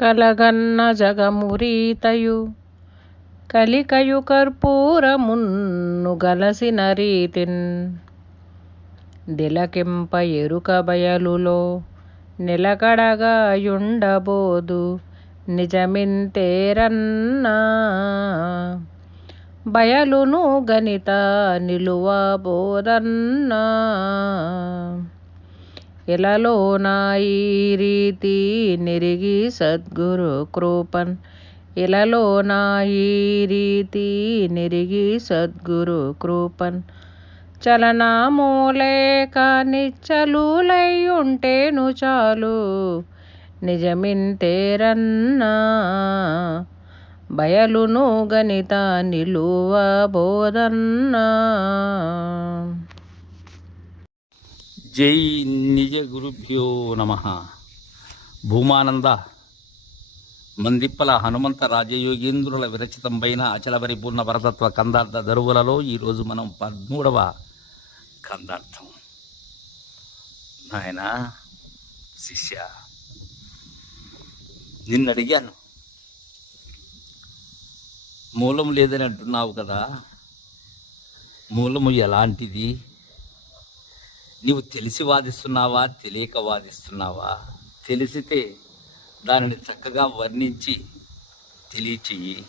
కలగన్న జగమురీతయు. కలికయు కర్పూరమున్ను గలసిన రీతిన్. దిలకింప ఎరుక బయలులో నిలకడగాయుండబోదు నిజమింతేరన్నా బయలును గణిత నిలువబోదన్నా. ఇలలో రీతి నిరిగి సద్గురు కృపన్. ఇలలో రీతి నిరిగి సద్గురు కృపన్. చలనామూలేక నిచ్చలులయ్యుంటేను చాలు. నిజమింతేరన్నా బయలును గణిత నిలువ బోధన్నా. జై నిజ గురుభ్యో నమ. భూమానంద మందిప్పల హనుమంత రాజయోగేంద్రుల విరచితంపైన అచల పరిపూర్ణ వరతత్వ కందార్థ దరువులలో ఈరోజు మనం పదమూడవ కందార్థం. నాయన శిష్య నిన్నడిగాను మూలం లేదని అంటున్నావు కదా. మూలము ఎలాంటిది? నీవు తెలిసి వాదిస్తున్నావా? తెలియక వాదిస్తున్నావా? తెలిసితే దానిని చక్కగా వర్ణించి తెలియచేయి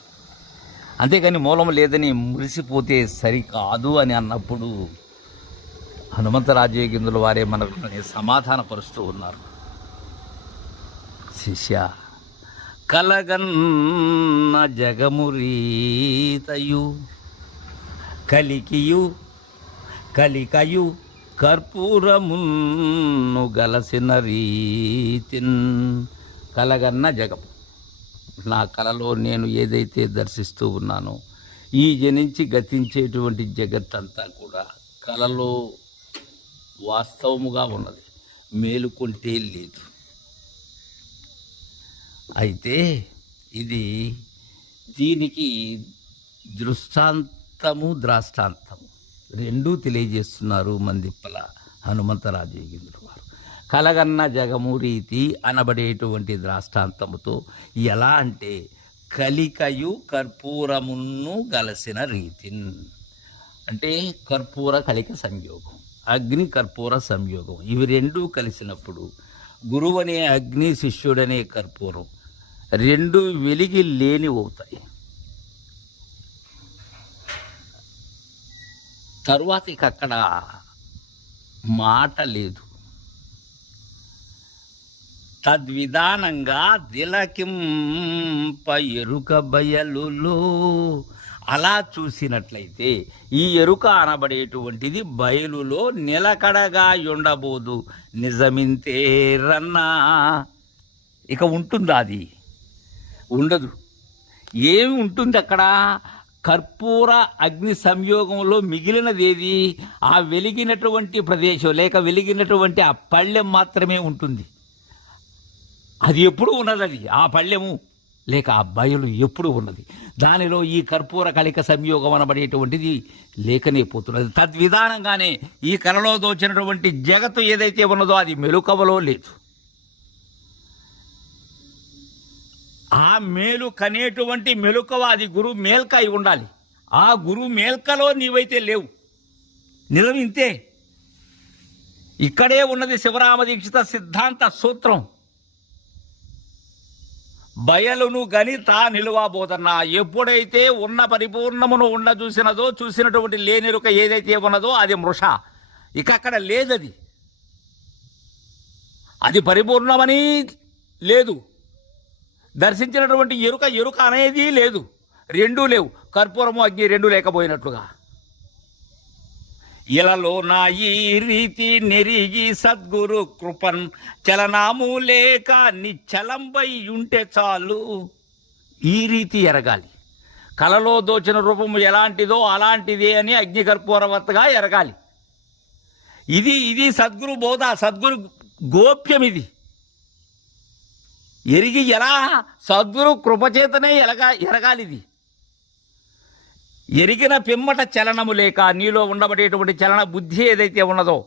అంతేకాని మూలం లేదని మురిసిపోతే సరికాదు అని అన్నప్పుడు హనుమంతరాజయోగిందుల వారే మనకు సమాధానపరుస్తూ ఉన్నారు. శిష్య కలగన్న జగమురీతయు కలికియు కలికయు కర్పూరమున్ను గలసిన రీతిన్ కలగన్న జగం. నా కలలో నేను ఏదైతే దర్శిస్తూ ఉన్నానో ఈ జనించి గతించేటువంటి జగత్తంతా కూడా కలలో వాస్తవముగా ఉన్నది. మేలుకుంటే లేదు. అయితే ఇది దీనికి దృష్టాంతము ద్రాష్టాంతము. రెండూ తెలియజేస్తున్నారు మందిప్పల హనుమంతరాజయోగింద్రుడు వారు. కలగన్న జగము రీతి అనబడేటువంటి ద్రాష్టాంతముతో ఎలా అంటే కలికయు కర్పూరమును గలసిన రీతిన్. అంటే కర్పూర కలిక సంయోగం అగ్ని కర్పూర సంయోగం ఇవి రెండూ కలిసినప్పుడు గురువు అనే అగ్ని శిష్యుడనే కర్పూరం. రెండు వెలిగి లేని అవుతాయి. తరువాత ఇక అక్కడ మాట లేదు. తద్విధానంగా దిలకింప ఎరుక బయలులో. అలా చూసినట్లయితే ఈ ఎరుక అనబడేటువంటిది బయలులో నిలకడగా ఉండబోదు నిజమింతే రన్నా. ఇక ఉంటుందా అది? ఉండదు. ఏమి ఉంటుంది అక్కడ కర్పూర అగ్ని సంయోగంలో మిగిలినదేది? ఆ వెలిగినటువంటి ప్రదేశం లేక వెలిగినటువంటి ఆ పళ్ళెం మాత్రమే ఉంటుంది. అది ఎప్పుడు ఉన్నది అది ఆ పళ్ళెము. లేక ఆ బయలు ఎప్పుడు ఉన్నది. దానిలో ఈ కర్పూర కలిక సంయోగం అనబడేటువంటిది లేకనే పోతున్నది. తద్విధానంగానే ఈ కలలో దోచినటువంటి జగత్తు ఏదైతే ఉన్నదో అది మెలుకవలో లేదు. ఆ మేలు కనేటువంటి మెలుకవ అది గురు మేల్క అయి ఉండాలి. ఆ గురు మేల్కలో నీవైతే లేవు. నిజం ఇంతే ఇక్కడే ఉన్నది శివరామ దీక్షిత సిద్ధాంత సూత్రం. బయలును గణిత నిలువబోతున్నా ఎప్పుడైతే ఉన్న పరిపూర్ణమును ఉన్న చూసినదో చూసినటువంటి లేనిరుక ఏదైతే ఉన్నదో అది మృష. ఇక అక్కడ లేదది. అది పరిపూర్ణమని లేదు. దర్శించినటువంటి ఎరుక ఎరుక అనేది లేదు. రెండూ లేవు. కర్పూరము అగ్ని రెండూ లేకపోయినట్లుగా. ఇలలో నా ఈ రీతి నెరిగి సద్గురు కృపన్ చలనాము లేక నిచ్చలంబై ఉంటే చాలు. ఈ రీతి ఎరగాలి. కలలో దోచిన రూపము ఎలాంటిదో అలాంటిదే అని అగ్నికర్పూరవత్తగా ఎరగాలి. ఇది ఇది సద్గురు బోధ సద్గురు గోప్యం ఇది ఎరిగి ఎలా సద్గురు కృపచేతనే ఎలగా ఎరగాలిది. ఎరిగిన పిమ్మట చలనము లేక నీలో ఉండబడేటువంటి చలన బుద్ధి ఏదైతే ఉన్నదో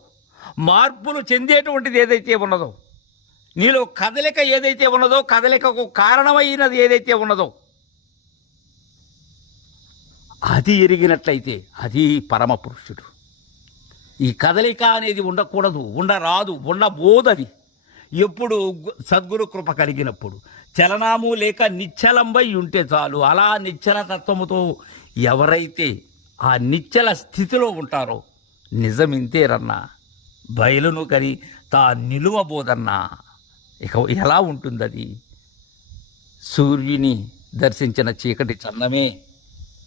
మార్పులు చెందేటువంటిది ఏదైతే ఉన్నదో నీలో కదలిక ఏదైతే ఉన్నదో కదలికకు కారణమైనది ఏదైతే ఉన్నదో అది ఎరిగినట్లయితే అది పరమ పురుషుడు ఈ కదలిక అనేది ఉండకూడదు ఉండరాదు ఉండబోదది ఎప్పుడు సద్గురు కృప కలిగినప్పుడు. చలనాము లేక నిశ్చలంబై ఉంటే చాలు. అలా నిశ్చల తత్వముతో ఎవరైతే ఆ నిశ్చల స్థితిలో ఉంటారో నిజం ఇంతేరన్నా బయలును కని తా నిలువబోదన్నా ఇక ఎలా ఉంటుందది? సూర్యుని దర్శించిన చీకటి చందమే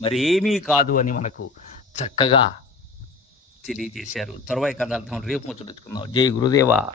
మరేమీ కాదు అని మనకు చక్కగా తెలియజేశారు. తర్వాయి కదార్థం రేపు ముచ్చటెత్తుకుందాం. జై గురుదేవా.